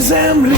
землі.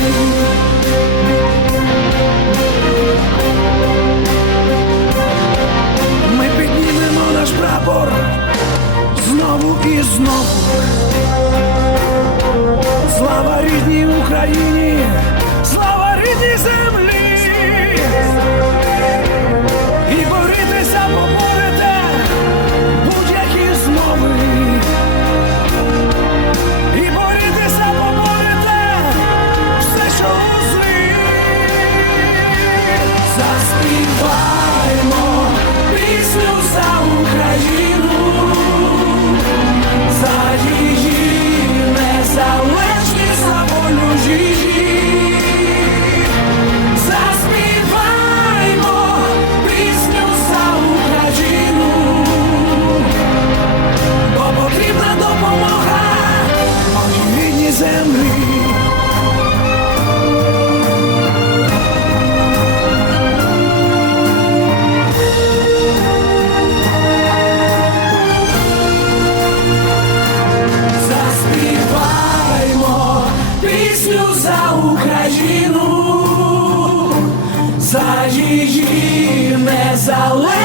її незалежність.